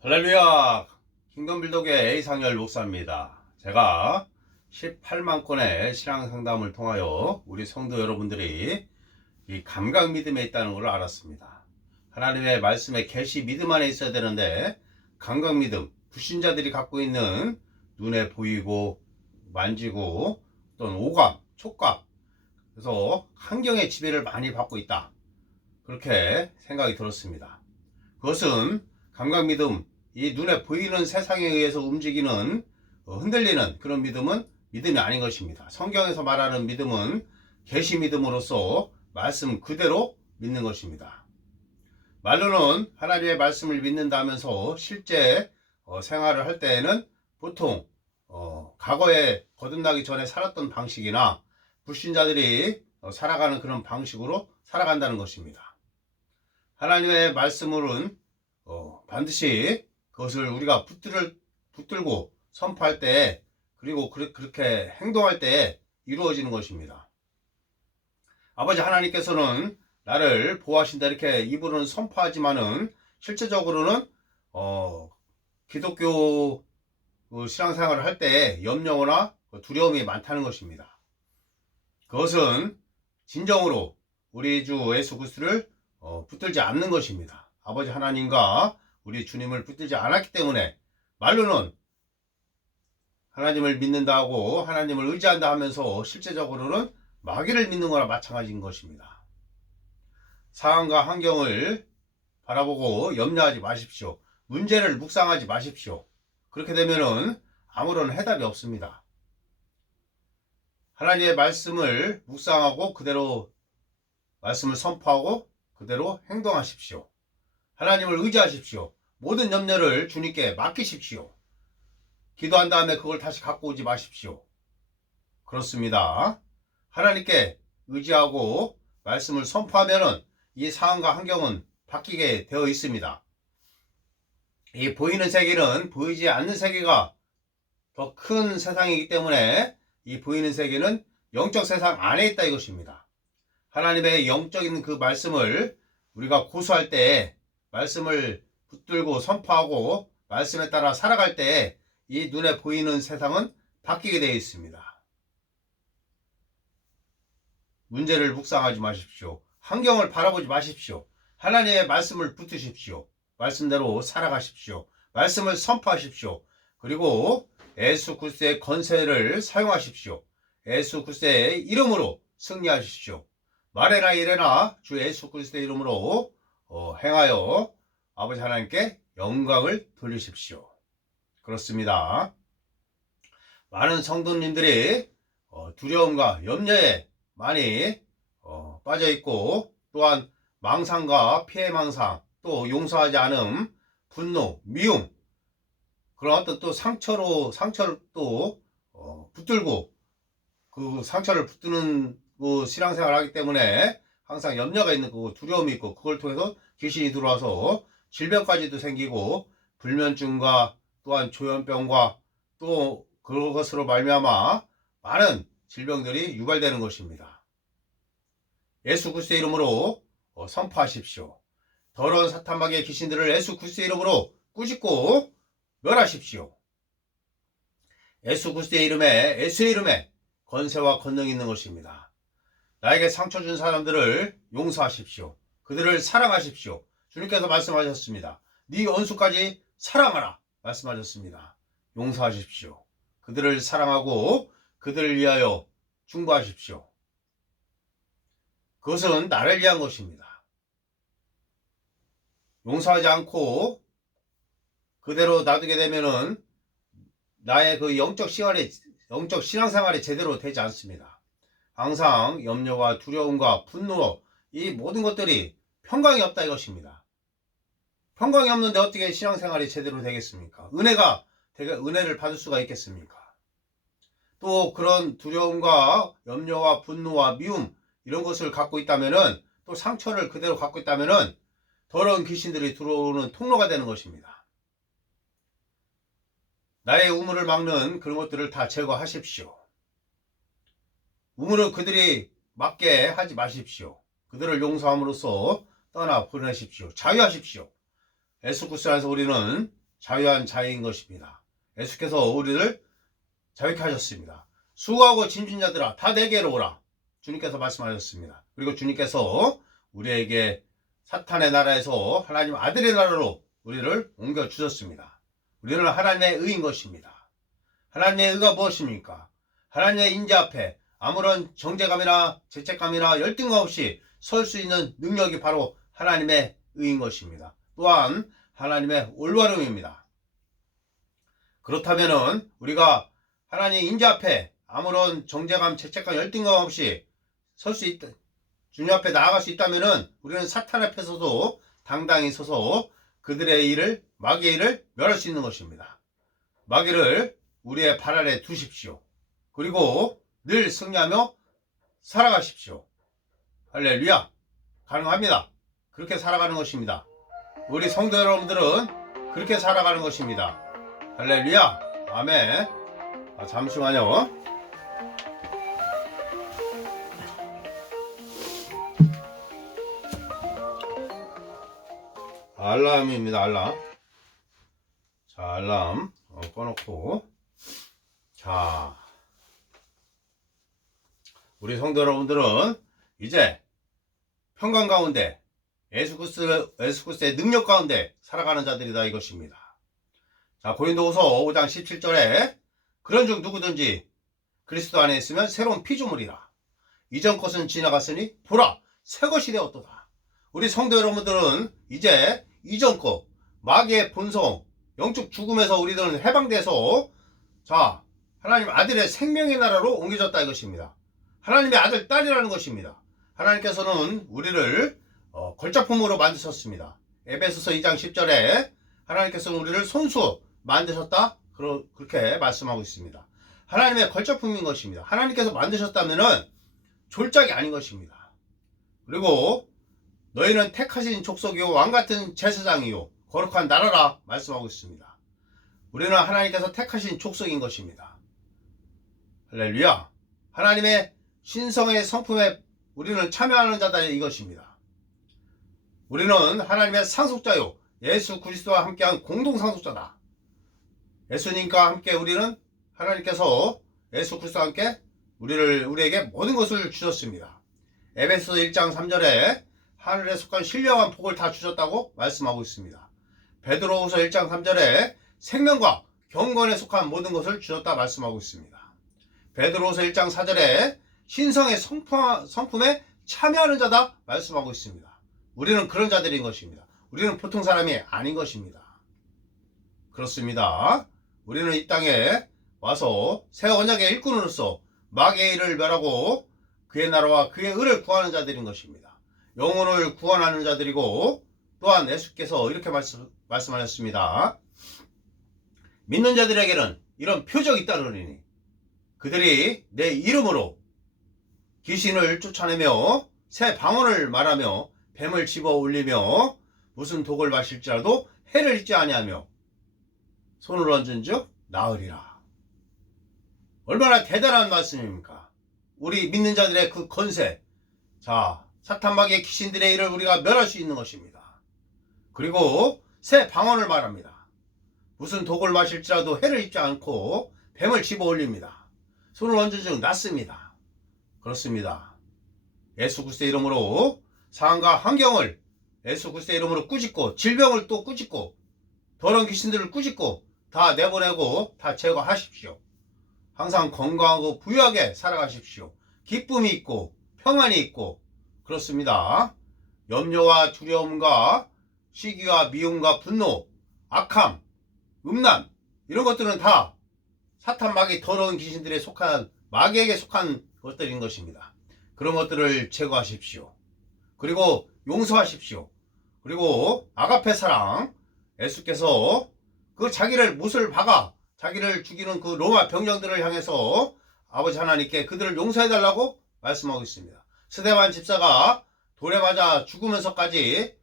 할렐루야! 킹덤빌더의 A상열 목사입니다. 제가 18만 건의 신앙 상담을 통하여 우리 성도 여러분들이 이 감각 믿음에 있다는 걸 알았습니다. 하나님의 말씀에 계시 믿음 안에 있어야 되는데 감각 믿음, 불신자들이 갖고 있는 눈에 보이고 만지고 또는 오감, 촉각, 그래서 환경의 지배를 많이 받고 있다. 그렇게 생각이 들었습니다. 그것은 감각 믿음, 이 눈에 보이는 세상에 의해서 움직이는 흔들리는 그런 믿음은 믿음이 아닌 것입니다. 성경에서 말하는 믿음은 계시 믿음으로서 말씀 그대로 믿는 것입니다. 말로는 하나님의 말씀을 믿는다면서 실제 생활을 할 때에는 보통 과거에 거듭나기 전에 살았던 방식이나 불신자들이 살아가는 그런 방식으로 살아간다는 것입니다. 하나님의 말씀은 반드시 그것을 우리가 붙들고 선포할 때, 그리고 그렇게 행동할 때 이루어지는 것입니다. 아버지 하나님께서는 나를 보호하신다 이렇게 입으로는 선포하지만은 실제적으로는 기독교 신앙생활을 할 때 염려나 두려움이 많다는 것입니다. 그것은 진정으로 우리 주 예수 그리스도를 붙들지 않는 것입니다. 아버지 하나님과 우리 주님을 붙들지 않았기 때문에 말로는 하나님을 믿는다고 하나님을 의지한다 하면서 실제적으로는 마귀를 믿는 거나 마찬가지인 것입니다. 상황과 환경을 바라보고 염려하지 마십시오. 문제를 묵상하지 마십시오. 그렇게 되면은 아무런 해답이 없습니다. 하나님의 말씀을 묵상하고 그대로 말씀을 선포하고 그대로 행동하십시오. 하나님을 의지하십시오. 모든 염려를 주님께 맡기십시오. 기도한 다음에 그걸 다시 갖고 오지 마십시오. 그렇습니다. 하나님께 의지하고 말씀을 선포하면은 이 상황과 환경은 바뀌게 되어 있습니다. 이 보이는 세계는 보이지 않는 세계가 더 큰 세상이기 때문에 이 보이는 세계는 영적 세상 안에 있다 이것입니다. 하나님의 영적인 그 말씀을 우리가 고수할 때, 말씀을 붙들고 선포하고 말씀에 따라 살아갈 때 이 눈에 보이는 세상은 바뀌게 되어 있습니다. 문제를 묵상하지 마십시오. 환경을 바라보지 마십시오. 하나님의 말씀을 붙드십시오. 말씀대로 살아가십시오. 말씀을 선포하십시오. 그리고 예수 그리스도의 권세를 사용하십시오. 예수 그리스도의 이름으로 승리하십시오. 말해라 이래나 주 예수 그리스도의 이름으로 행하여 아버지 하나님께 영광을 돌리십시오. 그렇습니다. 많은 성도님들이 두려움과 염려에 많이 빠져있고, 또한 망상과 피해망상, 또 용서하지 않음, 분노, 미움, 그런 어떤 또 상처를 또 붙들고 그 상처를 붙드는 그 신앙생활을 하기 때문에 항상 염려가 있는 그 두려움이 있고, 그걸 통해서 귀신이 들어와서 질병까지도 생기고 불면증과 또한 조현병과 또 그것으로 말미암아 많은 질병들이 유발되는 것입니다. 예수 그리스도의 이름으로 선포하십시오. 더러운 사탄마귀의 귀신들을 예수 그리스도의 이름으로 꾸짖고 멸하십시오. 예수 그리스도의 이름에, 예수의 이름에 권세와 권능이 있는 것입니다. 나에게 상처 준 사람들을 용서하십시오. 그들을 사랑하십시오. 주님께서 말씀하셨습니다. 네 원수까지 사랑하라 말씀하셨습니다. 용서하십시오. 그들을 사랑하고 그들을 위하여 중보하십시오. 그것은 나를 위한 것입니다. 용서하지 않고 그대로 놔두게 되면은 나의 그 영적 신앙생활이 제대로 되지 않습니다. 항상 염려와 두려움과 분노, 이 모든 것들이 평강이 없다 이것입니다. 평강이 없는데 어떻게 신앙생활이 제대로 되겠습니까? 은혜를 받을 수가 있겠습니까? 또 그런 두려움과 염려와 분노와 미움, 이런 것을 갖고 있다면은, 또 상처를 그대로 갖고 있다면은 더러운 귀신들이 들어오는 통로가 되는 것입니다. 나의 우물을 막는 그런 것들을 다 제거하십시오. 우물은 그들이 막게 하지 마십시오. 그들을 용서함으로써 떠나 보내십시오. 자유하십시오. 예수 그리스도 안에서 우리는 자유한 자유인 것입니다. 예수께서 우리를 자유케 하셨습니다. 수고하고 짐진 자들아 다 내게로 오라. 주님께서 말씀하셨습니다. 그리고 주님께서 우리에게 사탄의 나라에서 하나님 아들의 나라로 우리를 옮겨 주셨습니다. 우리는 하나님의 의인 것입니다. 하나님의 의가 무엇입니까? 하나님의 인재 앞에 아무런 정죄감이나 죄책감이나 열등감 없이 설 수 있는 능력이 바로 하나님의 의인 것입니다. 또한 하나님의 올바름입니다. 그렇다면 우리가 하나님 인재 앞에 아무런 정죄감, 죄책감, 열등감 없이 설 수 있다, 주님 앞에 나아갈 수 있다면 우리는 사탄 앞에서도 당당히 서서 그들의 일을, 마귀의 일을 멸할 수 있는 것입니다. 마귀를 우리의 발 아래 두십시오. 그리고 늘 승리하며 살아가십시오. 할렐루야. 가능합니다. 그렇게 살아가는 것입니다. 우리 성도 여러분들은 그렇게 살아가는 것입니다. 할렐루야. 아멘. 잠시만요. 알람입니다. 알람. 자, 알람 꺼놓고. 자, 우리 성도 여러분들은 이제 평강 가운데 예수 그리스도의 능력 가운데 살아가는 자들이다 이것입니다. 자, 고린도후서 5장 17절에 그런 중 누구든지 그리스도 안에 있으면 새로운 피조물이라. 이전 것은 지나갔으니 보라 새 것이 되었도다. 우리 성도 여러분들은 이제 이전 것 마귀의 본성 영적 죽음에서 우리들은 해방돼서 자 하나님 아들의 생명의 나라로 옮겨졌다 이것입니다. 하나님의 아들 딸이라는 것입니다. 하나님께서는 우리를 걸작품으로 만드셨습니다. 에베소서 2장 10절에 하나님께서는 우리를 손수 만드셨다 그렇게 말씀하고 있습니다. 하나님의 걸작품인 것입니다. 하나님께서 만드셨다면 졸작이 아닌 것입니다. 그리고 너희는 택하신 족속이요 왕같은 제사장이요 거룩한 나라라 말씀하고 있습니다. 우리는 하나님께서 택하신 족속인 것입니다. 할렐루야. 하나님의 신성의 성품에 우리는 참여하는 자다 이것입니다. 우리는 하나님의 상속자요 예수 그리스도와 함께한 공동 상속자다. 예수님과 함께 우리는 하나님께서 예수 그리스도와 함께 우리에게 모든 것을 주셨습니다. 에베소 1장 3절에 하늘에 속한 신령한 복을 다 주셨다고 말씀하고 있습니다. 베드로후서 1장 3절에 생명과 경건에 속한 모든 것을 주셨다 말씀하고 있습니다. 베드로후서 1장 4절에 신성의 성품에 참여하는 자다 말씀하고 있습니다. 우리는 그런 자들인 것입니다. 우리는 보통 사람이 아닌 것입니다. 그렇습니다. 우리는 이 땅에 와서 새 언약의 일꾼으로서 마귀의 일을 멸하고 그의 나라와 그의 의를 구하는 자들인 것입니다. 영혼을 구원하는 자들이고 또한 예수께서 이렇게 말씀하셨습니다. 믿는 자들에게는 이런 표적이 따르리니 그들이 내 이름으로 귀신을 쫓아내며 새 방언을 말하며 뱀을 집어 올리며 무슨 독을 마실지라도 해를 입지 아니하며 손을 얹은 즉 나으리라. 얼마나 대단한 말씀입니까? 우리 믿는 자들의 그 건세, 자 사탄 마귀의 귀신들의 일을 우리가 멸할 수 있는 것입니다. 그리고 새 방언을 말합니다. 무슨 독을 마실지라도 해를 입지 않고 뱀을 집어 올립니다. 손을 얹은 즉 낫습니다. 그렇습니다. 예수 그리스도의 이름으로 상황과 환경을 예수 그리스도의 이름으로 꾸짖고 질병을 또 꾸짖고 더러운 귀신들을 꾸짖고 다 내보내고 다 제거하십시오. 항상 건강하고 부유하게 살아가십시오. 기쁨이 있고 평안이 있고 그렇습니다. 염려와 두려움과 시기와 미움과 분노, 악함, 음란 이런 것들은 다 사탄 마귀 더러운 귀신들에 속한 마귀에게 속한 것들인 것입니다. 그런 것들을 제거하십시오. 그리고 용서하십시오. 그리고 아가페 사랑 예수께서 그 자기를 못을 박아 자기를 죽이는 그 로마 병정들을 향해서 아버지 하나님께 그들을 용서해달라고 말씀하고 있습니다. 스데반 집사가 돌에 맞아 죽으면서까지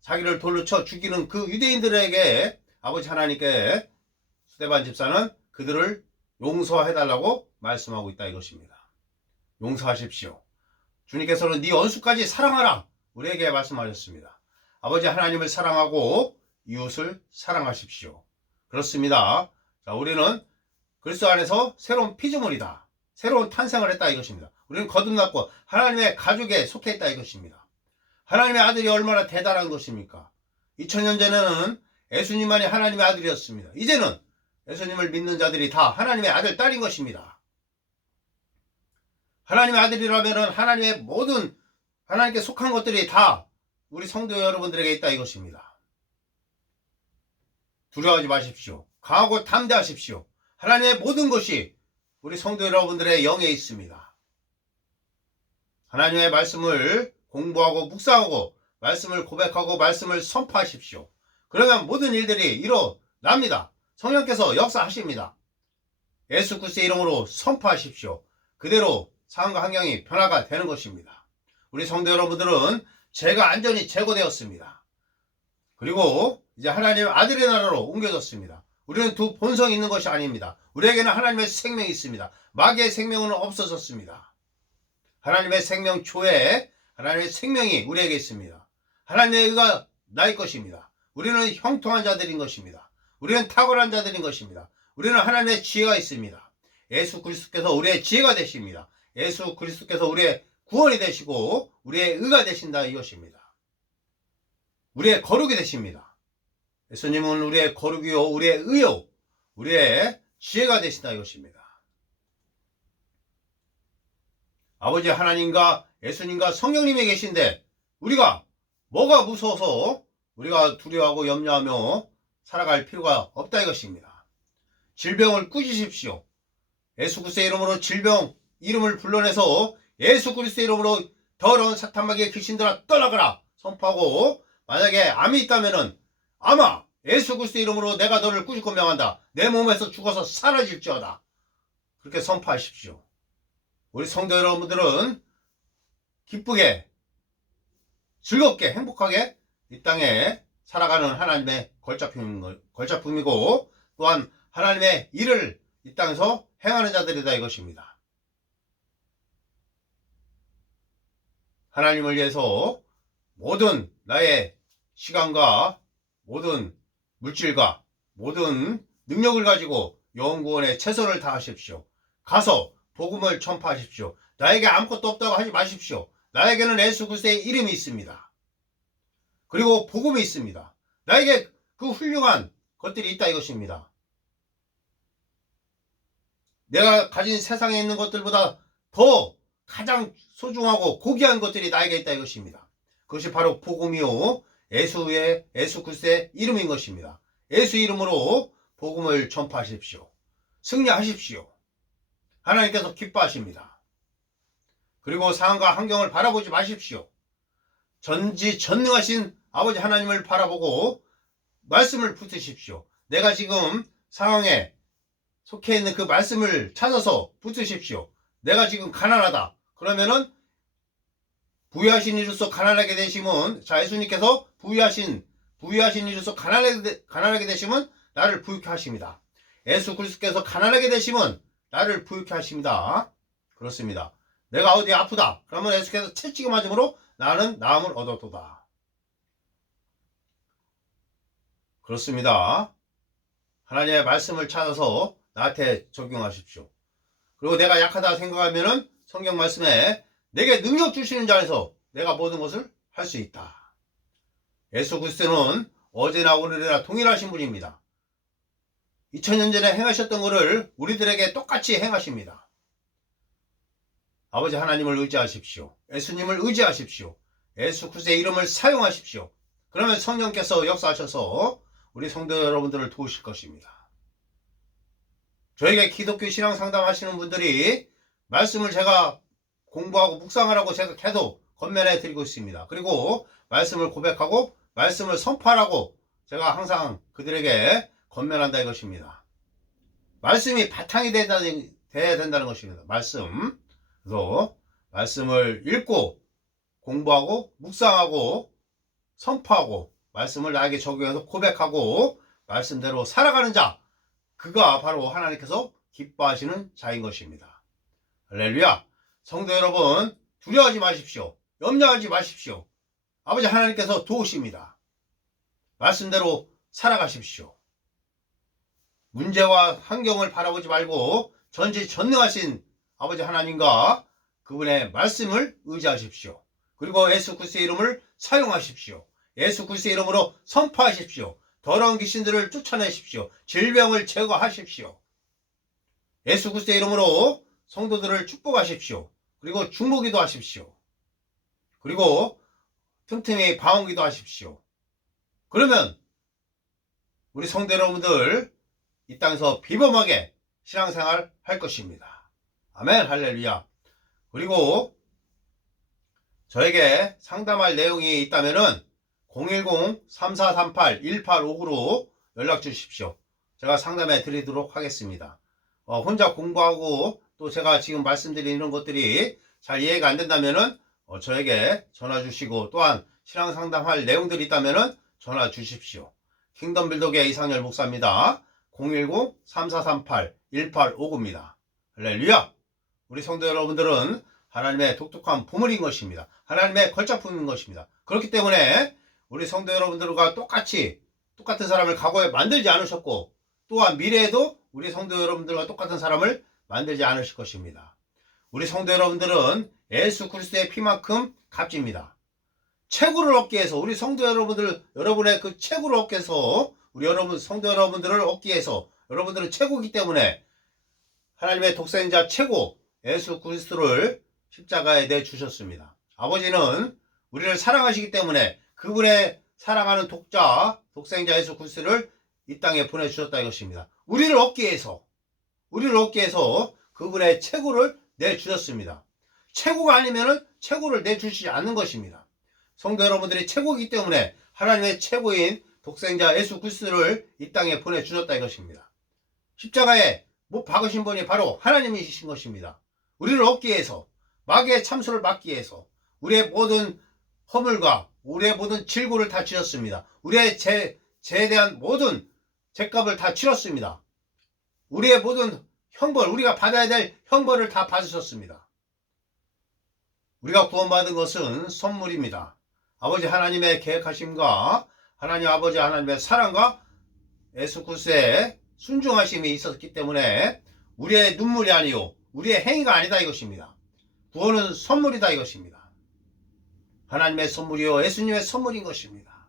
자기를 돌로 쳐 죽이는 그 유대인들에게 아버지 하나님께 스데반 집사는 그들을 용서해달라고 말씀하고 있다 이것입니다. 용서하십시오. 주님께서는 네 원수까지 사랑하라 우리에게 말씀하셨습니다. 아버지 하나님을 사랑하고 이웃을 사랑하십시오. 그렇습니다. 자, 우리는 그리스도 안에서 새로운 피조물이다. 새로운 탄생을 했다 이것입니다. 우리는 거듭났고 하나님의 가족에 속해 있다 이것입니다. 하나님의 아들이 얼마나 대단한 것입니까? 2000년 전에는 예수님만이 하나님의 아들이었습니다. 이제는 예수님을 믿는 자들이 다 하나님의 아들, 딸인 것입니다. 하나님의 아들이라면 하나님의 모든 하나님께 속한 것들이 다 우리 성도 여러분들에게 있다 이것입니다. 두려워하지 마십시오. 강하고 담대하십시오. 하나님의 모든 것이 우리 성도 여러분들의 영에 있습니다. 하나님의 말씀을 공부하고 묵상하고 말씀을 고백하고 말씀을 선포하십시오. 그러면 모든 일들이 일어납니다. 성령께서 역사하십니다. 예수 그리스도의 이름으로 선포하십시오. 그대로 상황과 환경이 변화가 되는 것입니다. 우리 성도 여러분들은 죄가 완전히 제거되었습니다. 그리고 이제 하나님의 아들의 나라로 옮겨졌습니다. 우리는 두 본성이 있는 것이 아닙니다. 우리에게는 하나님의 생명이 있습니다. 마귀의 생명은 없어졌습니다. 하나님의 생명 초에 하나님의 생명이 우리에게 있습니다. 하나님의 의가 나의 것입니다. 우리는 형통한 자들인 것입니다. 우리는 탁월한 자들인 것입니다. 우리는 하나님의 지혜가 있습니다. 예수 그리스도께서 우리의 지혜가 되십니다. 예수 그리스도께서 우리의 구원이 되시고 우리의 의가 되신다 이것입니다. 우리의 거룩이 되십니다. 예수님은 우리의 거룩이요 우리의 의요 우리의 지혜가 되신다 이것입니다. 아버지 하나님과 예수님과 성령님이 계신데 우리가 뭐가 무서워서 우리가 두려워하고 염려하며 살아갈 필요가 없다 이것입니다. 질병을 꾸짖으십시오. 예수 그리스도의 이름으로 질병 이름을 불러내서 예수 그리스도의 이름으로 더러운 사탄마귀의 귀신들아 떠나가라 선포하고 만약에 암이 있다면은 아마 예수 그리스도의 이름으로 내가 너를 꾸짖고 명한다. 내 몸에서 죽어서 사라질지어다. 그렇게 선포하십시오. 우리 성도 여러분들은 기쁘게 즐겁게 행복하게 이 땅에 살아가는 하나님의 걸작품이고 또한 하나님의 일을 이 땅에서 행하는 자들이다 이것입니다. 하나님을 위해서 모든 나의 시간과 모든 물질과 모든 능력을 가지고 영구원에 최선을 다하십시오. 가서 복음을 전파하십시오. 나에게 아무것도 없다고 하지 마십시오. 나에게는 예수 그리스도의 이름이 있습니다. 그리고 복음이 있습니다. 나에게 그 훌륭한 것들이 있다 이것입니다. 내가 가진 세상에 있는 것들보다 더 가장 소중하고 고귀한 것들이 나에게 있다 이것입니다. 그것이 바로 복음이요 예수 그리스도의 이름인 것입니다. 예수 이름으로 복음을 전파하십시오. 승리하십시오. 하나님께서 기뻐하십니다. 그리고 상황과 환경을 바라보지 마십시오. 전지전능하신 아버지 하나님을 바라보고 말씀을 붙으십시오. 내가 지금 상황에 속해 있는 그 말씀을 찾아서 붙으십시오. 내가 지금 가난하다. 그러면은 부유하신 이로서 가난하게 되시면 자 예수님께서 부유하신 이로서 가난하게 되시면 나를 부유케 하십니다. 예수 그리스도께서 가난하게 되시면 나를 부유케 하십니다. 그렇습니다. 내가 어디 아프다. 그러면 예수께서 채찍을 맞음으로 나는 나음을 얻었도다. 그렇습니다. 하나님의 말씀을 찾아서 나한테 적용하십시오. 그리고 내가 약하다 생각하면은 성경 말씀에 내게 능력 주시는 자 안에서 내가 모든 것을 할 수 있다. 예수 그리스도는 어제나 오늘이나 동일하신 분입니다. 2000년 전에 행하셨던 것을 우리들에게 똑같이 행하십니다. 아버지 하나님을 의지하십시오. 예수님을 의지하십시오. 예수 그리스도의 이름을 사용하십시오. 그러면 성령께서 역사하셔서 우리 성도 여러분들을 도우실 것입니다. 저에게 기독교 신앙 상담하시는 분들이 말씀을 제가 공부하고 묵상하라고 제가 계속 권면해 드리고 있습니다. 그리고 말씀을 고백하고 말씀을 선포하라고 제가 항상 그들에게 권면한다 이것입니다. 말씀이 바탕이 돼야 된다는 것입니다. 말씀. 그래서 말씀을 읽고 공부하고 묵상하고 선포하고 말씀을 나에게 적용해서 고백하고 말씀대로 살아가는 자, 그가 바로 하나님께서 기뻐하시는 자인 것입니다. 할렐루야. 성도 여러분, 두려워하지 마십시오. 염려하지 마십시오. 아버지 하나님께서 도우십니다. 말씀대로 살아가십시오. 문제와 환경을 바라보지 말고 전지전능하신 아버지 하나님과 그분의 말씀을 의지하십시오. 그리고 예수 그리스도의 이름을 사용하십시오. 예수 그리스도의 이름으로 선포하십시오. 더러운 귀신들을 쫓아내십시오. 질병을 제거하십시오. 예수 그리스도의 이름으로 성도들을 축복하십시오. 그리고 중보기도 하십시오. 그리고 틈틈이 방언기도 하십시오. 그러면 우리 성도 여러분들 이 땅에서 비범하게 신앙생활 할 것입니다. 아멘, 할렐루야. 그리고 저에게 상담할 내용이 있다면은 010-3438-1859로 연락 주십시오. 제가 상담해 드리도록 하겠습니다. 혼자 공부하고 또 제가 지금 말씀드리는 것들이 잘 이해가 안 된다면은 저에게 전화 주시고, 또한 신앙 상담할 내용들이 있다면은 전화 주십시오. 킹덤 빌더의 이상열 목사입니다. 010-3438-1859입니다. 할렐루야! 우리 성도 여러분들은 하나님의 독특한 보물인 것입니다. 하나님의 걸작품인 것입니다. 그렇기 때문에 우리 성도 여러분들과 똑같은 사람을 과거에 만들지 않으셨고, 또한 미래에도 우리 성도 여러분들과 똑같은 사람을 만들지 않으실 것입니다. 우리 성도 여러분들은 예수 그리스도의 피만큼 값집니다. 최고를 얻기 위해서, 우리 성도 여러분의 그 최고를 얻기 위해서, 우리 성도 여러분들을 얻기 위해서 여러분들은 최고이기 때문에 하나님의 독생자 최고 예수 그리스도를 십자가에 내주셨습니다. 아버지는 우리를 사랑하시기 때문에 그분의 사랑하는 독생자 예수 그리스도를 이 땅에 보내주셨다 이것입니다. 우리를 얻기 위해서 그분의 최고를 내주셨습니다. 최고가 아니면은 최고를 내주시지 않는 것입니다. 성도 여러분들이 최고이기 때문에 하나님의 최고인 독생자 예수 그리스도를 이 땅에 보내주셨다 이것입니다. 십자가에 못 박으신 분이 바로 하나님이신 것입니다. 우리를 얻기 위해서, 마귀의 참소를 막기 위해서 우리의 모든 허물과 우리의 모든 질고를 다 지었습니다. 우리의 죄에 대한 모든 죄값을 다 치렀습니다. 우리의 모든 형벌, 우리가 받아야 될 형벌을 다 받으셨습니다. 우리가 구원받은 것은 선물입니다. 아버지 하나님의 계획하심과 하나님 아버지 하나님의 사랑과 예수 그리스도의 순종하심이 있었기 때문에 우리의 눈물이 아니요 우리의 행위가 아니다 이것입니다. 구원은 선물이다 이것입니다. 하나님의 선물이요 예수님의 선물인 것입니다.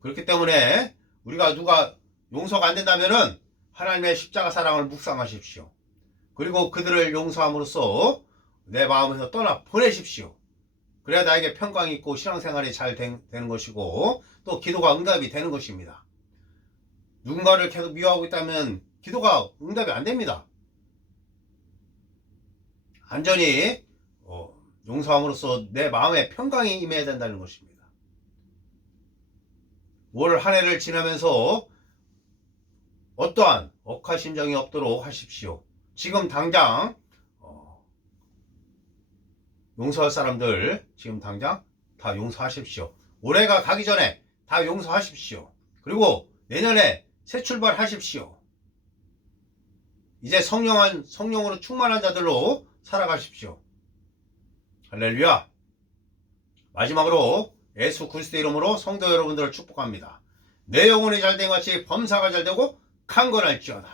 그렇기 때문에 우리가 누가 용서가 안 된다면은 하나님의 십자가 사랑을 묵상하십시오. 그리고 그들을 용서함으로써 내 마음에서 떠나 보내십시오. 그래야 나에게 평강이 있고 신앙생활이 잘 되는 것이고, 또 기도가 응답이 되는 것입니다. 누군가를 계속 미워하고 있다면 기도가 응답이 안 됩니다. 완전히 용서함으로써 내 마음에 평강이 임해야 된다는 것입니다. 올 한 해를 지나면서 어떠한 억하심정이 없도록 하십시오. 지금 당장 용서할 사람들 지금 당장 다 용서하십시오. 올해가 가기 전에 다 용서하십시오. 그리고 내년에 새 출발하십시오. 이제 성령으로 충만한 자들로 살아가십시오. 할렐루야. 마지막으로 예수 그리스도 이름으로 성도 여러분들을 축복합니다. 내 영혼이 잘된 같이 범사가 잘되고 강건할지어다.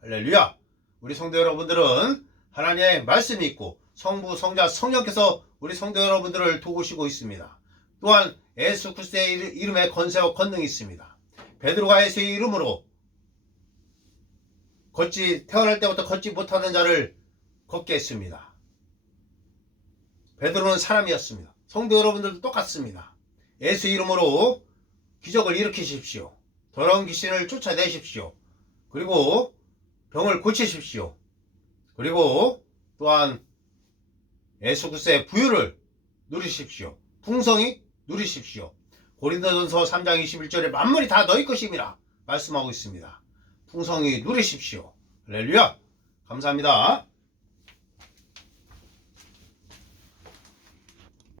할렐루야. 우리 성도 여러분들은 하나님의 말씀이 있고 성부, 성자, 성령께서 우리 성도 여러분들을 도우시고 있습니다. 또한 예수 그리스도의 이름에 권세와 권능이 있습니다. 베드로가 예수의 이름으로 태어날 때부터 걷지 못하는 자를 걷게 했습니다. 베드로는 사람이었습니다. 성도 여러분들도 똑같습니다. 예수 이름으로 기적을 일으키십시오. 더러운 귀신을 쫓아내십시오. 그리고 병을 고치십시오. 그리고 또한 예수 그리스도의 부유를 누리십시오. 풍성히 누리십시오. 고린도전서 3장 21절에 만물이 다 너희 것임이라 말씀하고 있습니다. 풍성히 누리십시오. 할렐루야. 감사합니다.